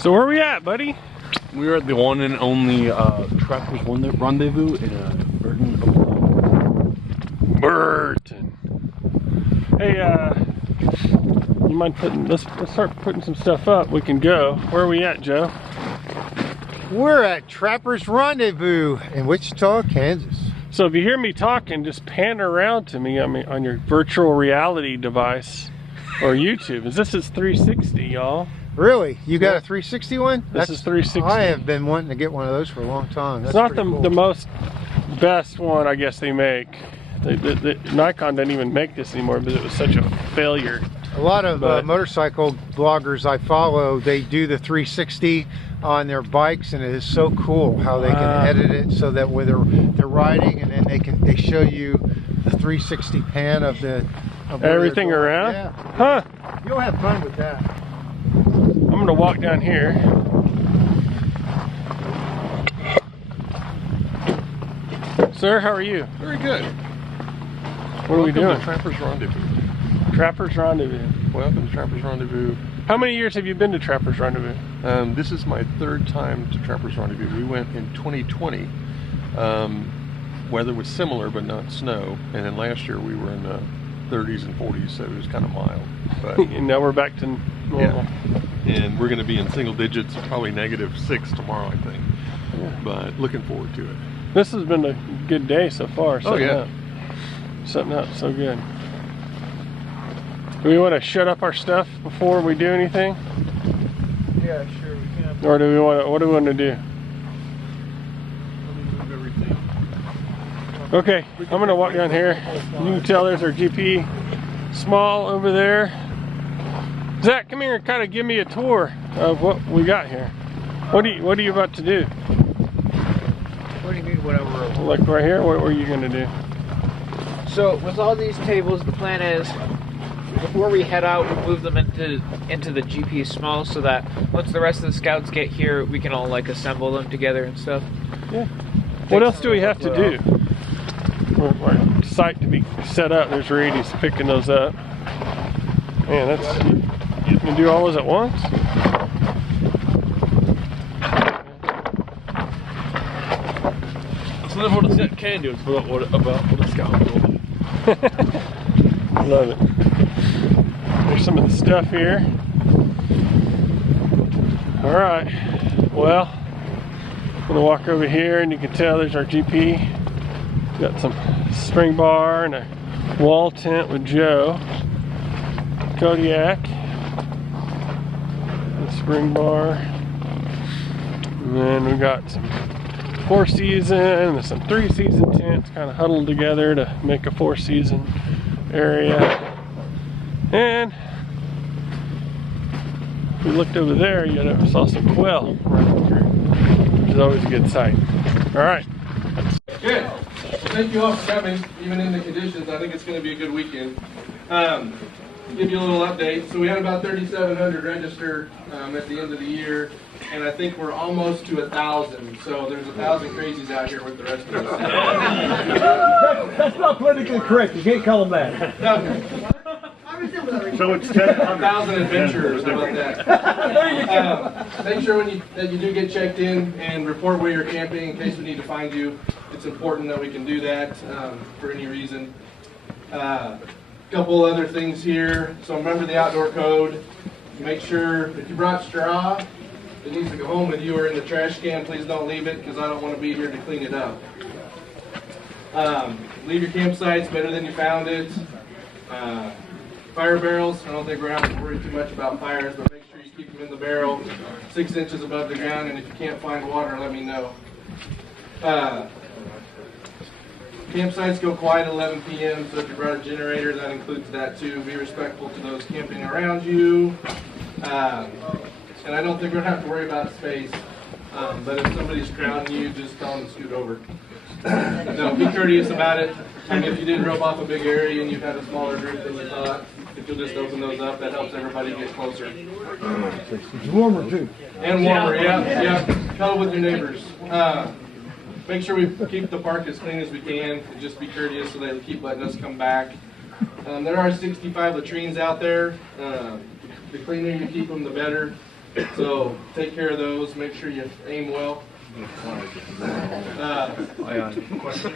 So where are we at, buddy? We're at the one and only Trappers Rendezvous in Burton, Oklahoma. Burton. Hey, you mind putting? Let's start putting some stuff up. We can go. Where are we at, Joe? We're at Trappers Rendezvous in Wichita, Kansas. So if you hear me talking, just pan around to me on your virtual reality device or YouTube. This is 360, y'all. Really? You got a 360 one? This is 360. I have been wanting to get one of those for a long time. That's it's not pretty cool. the most best one, I guess they make. The Nikon doesn't even make this anymore because it was such a failure. A lot of motorcycle bloggers I follow, they do the 360 on their bikes, and it is so cool how they can edit it so that when they're riding, and then they show you the 360 pan of everything around. Yeah. Huh? You'll have fun with that. I'm gonna walk down here. Sir, how are you? Very good. What are we doing? Welcome to Trappers Rendezvous. Trappers Rendezvous. Welcome to Trappers Rendezvous. How many years have you been to Trappers Rendezvous? This is my third time to Trappers Rendezvous. We went in 2020. Weather was similar, but not snow. And then last year we were in the 30s and 40s, so it was kind of mild. But And now we're back to normal. yeah, and we're going to be in single digits, probably -6 tomorrow, I think. Yeah. But looking forward to it. This has been a good day so far. Oh yeah. Setting up so good. Do we want to shut up our stuff before we do anything? Yeah, sure we can. Or do we want to, what do we want to do? Let me move everything. Okay, I'm going to walk down here. You can tell there's our GP Small over there. Zach, come here and kind of give me a tour of what we got here. What are you about to do? What do you mean, whatever? Like right here, what were you going to do? So with all these tables, the plan is before we head out, we move them into the GP Small so that once the rest of the scouts get here, we can all like assemble them together and stuff. Yeah. What else do we have to do? Our site to be set up. There's Rady's picking those up. Man, that's you can do all those at once. It's not what a scout can do, it's about what a scout will do. Love it. There's some of the stuff here. All right. Well, I'm gonna walk over here, and you can tell there's our GP. Got some spring bar and a wall tent with Joe. Kodiak. The spring bar. And then we got some 4-season and some 3-season tents kind of huddled together to make a 4-season area. And if we looked over there, you saw some quail running through, which is always a good sight. All right. Good. Thank you all for coming, even in the conditions. I think it's going to be a good weekend. Give you a little update. So we had about 3,700 register at the end of the year, and I think we're almost to 1,000. So there's 1,000 crazies out here with the rest of us. That's not politically correct. You can't call them that. So it's 1,000 adventurers. How about that? Make sure that you do get checked in and report where you're camping in case we need to find you. It's important that we can do that for any reason. Couple other things here. So remember the outdoor code. Make sure if you brought straw, it needs to go home with you or in the trash can. Please don't leave it because I don't want to be here to clean it up. Leave your campsites better than you found it. Fire barrels. I don't think we're going to have to worry too much about fires, but make sure you keep them in the barrel 6 inches above the ground. And if you can't find water, let me know. Campsites go quiet at 11 p.m., so if you brought a generator, that includes that too. Be respectful to those camping around you. And I don't think we're going to have to worry about space, but if somebody's crowding you, just tell them to scoot over. No, be courteous about it. And if you did rope off a big area and you've had a smaller group than you thought, if you'll just open those up, that helps everybody get closer. It's warmer too. And warmer, yeah. Cuddle with your neighbors. Make sure we keep the park as clean as we can and just be courteous so they keep letting us come back. There are 65 latrines out there. The cleaner you keep them, the better. So take care of those. Make sure you aim well. Question?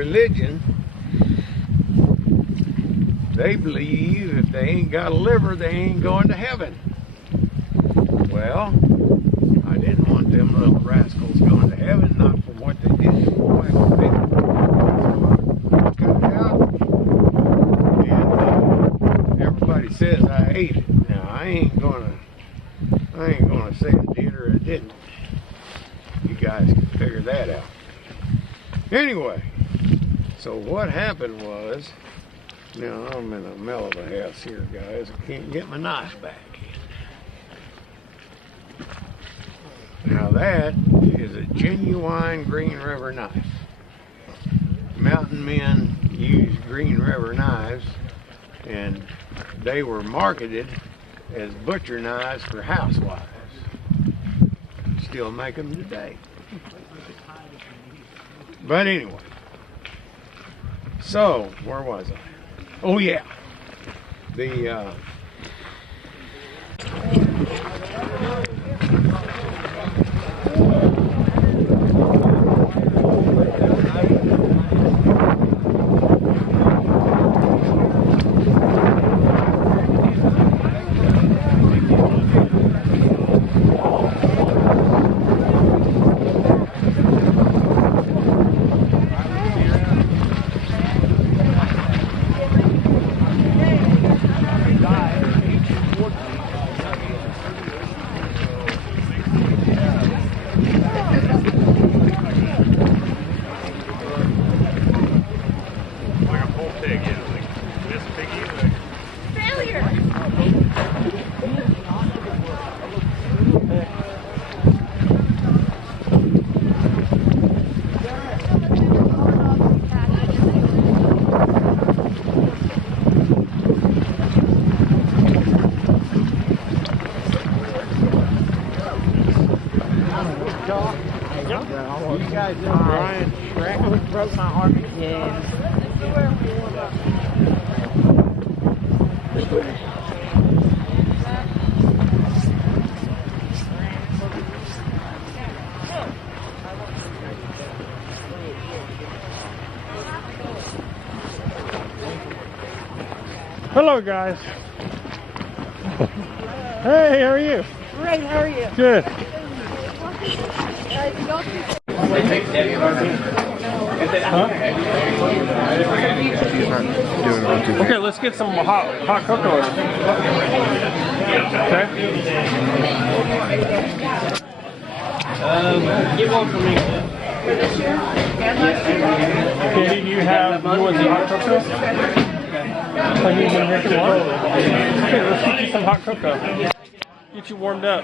religion, they believe if they ain't got a liver, they ain't going to heaven. Well, I didn't want them little rascals going to heaven, not for what they did. So I cut it out, and everybody says I ate it. Now I ain't gonna say I did or I didn't. guys can figure that out. Anyway, so what happened was, now I'm in the middle of the house here, guys. I can't get my knife back. Now that is a genuine Green River knife. Mountain men use Green River knives, and they were marketed as butcher knives for housewives. Still make them today. But anyway, so where was I? Oh yeah, the Brian Shrek broke my arm again. Hello, guys. Hey, how are you? Great, how are you? Good. Okay, let's get some hot cocoa. Okay. Get one for me. Katie, do you want some hot cocoa? Like you've been drinking water? Okay, let's get you some hot cocoa. Get you warmed up.